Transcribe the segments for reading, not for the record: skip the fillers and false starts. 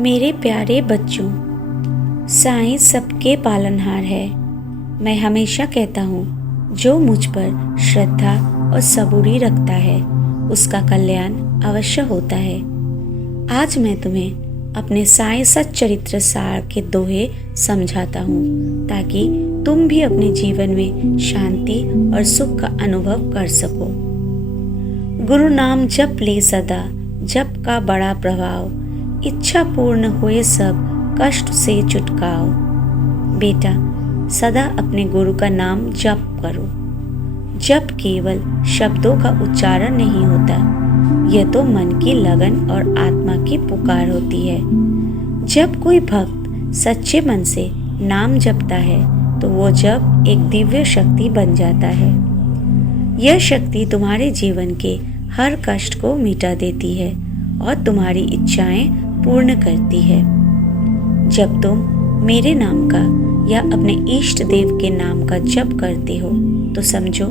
मेरे प्यारे बच्चों, साईं सबके पालनहार है। मैं हमेशा कहता हूँ, जो मुझ पर श्रद्धा और सबूरी रखता है उसका कल्याण अवश्य होता है। आज मैं तुम्हें अपने साईं सच्चरित्र सार के दोहे समझाता हूँ, ताकि तुम भी अपने जीवन में शांति और सुख का अनुभव कर सको। गुरु नाम जप ले सदा, जप का बड़ा प्रभाव, इच्छा पूर्ण हुए सब कष्ट से छुटकाओ। बेटा, सदा अपने गुरु का नाम जप करो। जप केवल शब्दों का उच्चारण नहीं होता, यह तो मन की लगन और आत्मा की पुकार होती है। जब कोई भक्त सच्चे मन से नाम जपता है तो वो जप एक दिव्य शक्ति बन जाता है। यह शक्ति तुम्हारे जीवन के हर कष्ट को मिटा देती है और तुम्हारी इच्छाएं पूर्ण करती है। जब तुम मेरे नाम का या अपने इष्ट देव के नाम का जप करते हो तो समझो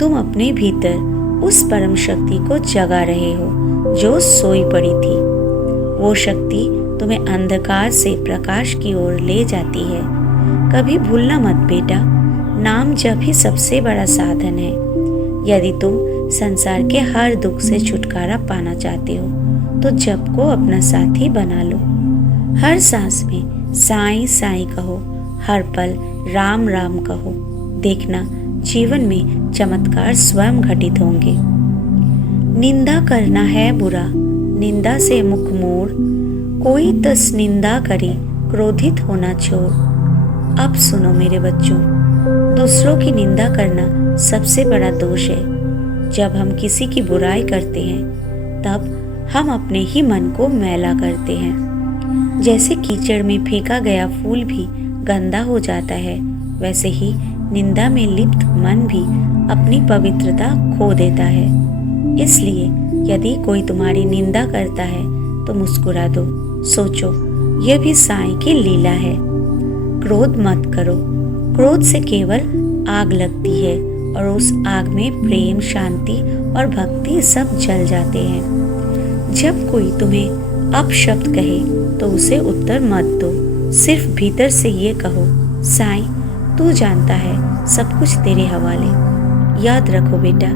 तुम अपने भीतर उस परम शक्ति को जगा रहे हो जो सोई पड़ी थी। वो शक्ति तुम्हें अंधकार से प्रकाश की ओर ले जाती है। कभी भूलना मत बेटा, नाम जप ही सबसे बड़ा साधन है। यदि तुम संसार के हर दुख से छुटकारा पाना चाहते हो तो जप को अपना साथी बना लो। हर सांस में साईं साईं कहो, हर पल राम राम कहो। देखना, जीवन में चमत्कार स्वयं घटित होंगे। निंदा करना है बुरा, निंदा से मुख मोड़, कोई तस निंदा करे क्रोधित होना छोड़। अब सुनो मेरे बच्चों, दूसरों की निंदा करना सबसे बड़ा दोष है। जब हम किसी की बुराई करते हैं तब हम अपने ही मन को मैला करते हैं। जैसे कीचड़ में फेंका गया फूल भी गंदा हो जाता है, वैसे ही निंदा में लिप्त मन भी अपनी पवित्रता खो देता है। इसलिए यदि कोई तुम्हारी निंदा करता है तो मुस्कुरा दो। सोचो, यह भी साईं की लीला है। क्रोध मत करो, क्रोध से केवल आग लगती है और उस आग में प्रेम, शांति और भक्ति सब जल जाते हैं। जब कोई तुम्हें अपशब्द कहे तो उसे उत्तर मत दो, सिर्फ भीतर से ये कहो, साईं तू जानता है, सब कुछ तेरे हवाले। याद रखो बेटा,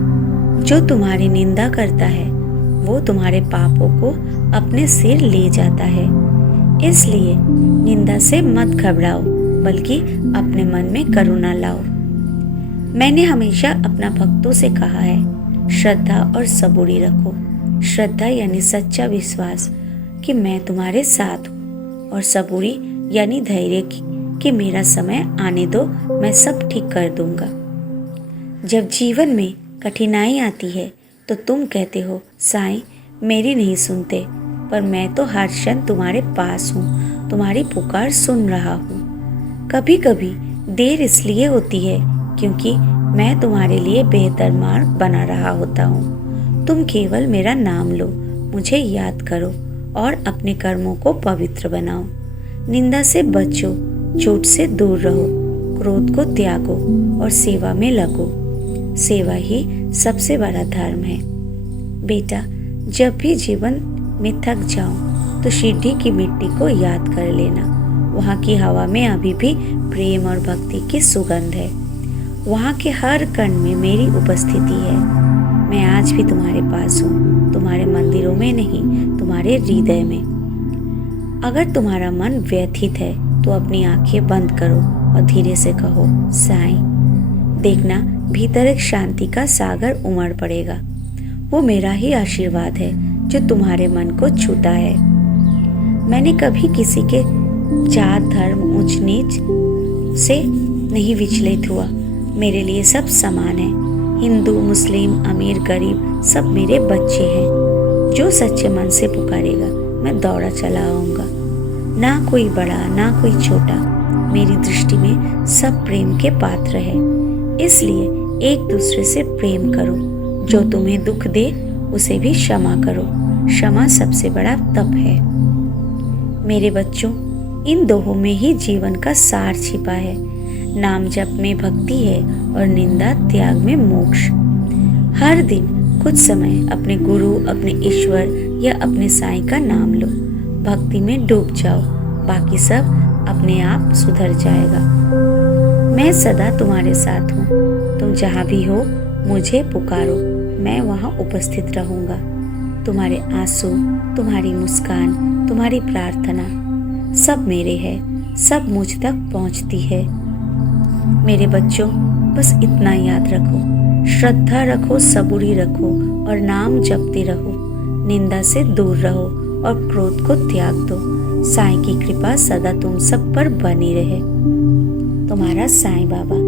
जो तुम्हारी निंदा करता है वो तुम्हारे पापों को अपने सिर ले जाता है। इसलिए निंदा से मत घबराओ, बल्कि अपने मन में करुणा लाओ। मैंने हमेशा अपना भक्तों से कहा है, श्रद्धा और सबूरी रखो। श्रद्धा यानी सच्चा विश्वास कि मैं तुम्हारे साथ हूँ, और सबूरी यानी धैर्य कि मेरा समय आने दो, मैं सब ठीक कर दूंगा। जब जीवन में कठिनाई आती है तो तुम कहते हो, साईं मेरी नहीं सुनते, पर मैं तो हर क्षण तुम्हारे पास हूँ, तुम्हारी पुकार सुन रहा हूँ। कभी कभी देर इसलिए होती है क्योंकि मैं तुम्हारे लिए बेहतर मार्ग बना रहा होता हूँ। तुम केवल मेरा नाम लो, मुझे याद करो और अपने कर्मों को पवित्र बनाओ। निंदा से बचो, झूठ से दूर रहो, क्रोध को त्यागो और सेवा में लगो। सेवा ही सबसे बड़ा धर्म है। बेटा, जब भी जीवन में थक जाओ तो शिरडी की मिट्टी को याद कर लेना। वहाँ की हवा में अभी भी प्रेम और भक्ति की सुगंध है। वहाँ के हर कण में मेरी उपस्थिति है। मैं आज भी तुम्हारे पास हूँ, तुम्हारे मंदिरों में नहीं, तुम्हारे हृदय में। अगर तुम्हारा मन व्यथित है तो अपनी आंखें बंद करो और धीरे से कहो, साईं। देखना, भीतर एक शांति का सागर उमड़ पड़ेगा। वो मेरा ही आशीर्वाद है जो तुम्हारे मन को छूता है। मैंने कभी किसी के जात, धर्म, ऊंच नीच से नहीं विचलित हुआ। मेरे लिए सब समान है। हिंदू, मुस्लिम, अमीर, गरीब सब मेरे बच्चे हैं। जो सच्चे मन से पुकारेगा मैं दौड़ा चला आऊंगा। ना कोई बड़ा, ना कोई छोटा। मेरी दृष्टि में सब प्रेम के पात्र है। इसलिए एक दूसरे से प्रेम करो। जो तुम्हें दुख दे उसे भी क्षमा करो। क्षमा सबसे बड़ा तप है। मेरे बच्चों, इन दोहों में ही जीवन का सार छिपा है। नाम जप में भक्ति है और निंदा त्याग में मोक्ष। हर दिन कुछ समय अपने गुरु, अपने ईश्वर या अपने साईं का नाम लो। भक्ति में डूब जाओ, बाकी सब अपने आप सुधर जाएगा। मैं सदा तुम्हारे साथ हूँ। तुम जहाँ भी हो मुझे पुकारो, मैं वहाँ उपस्थित रहूँगा। तुम्हारे आंसू, तुम्हारी मुस्कान, तुम्हारी प्रार्थना सब मेरे हैं, सब मुझ तक पहुँचती है। मेरे बच्चों, बस इतना याद रखो, श्रद्धा रखो, सबूरी रखो और नाम जपते रहो। निंदा से दूर रहो और क्रोध को त्याग दो। साईं की कृपा सदा तुम सब पर बनी रहे। तुम्हारा साईं बाबा।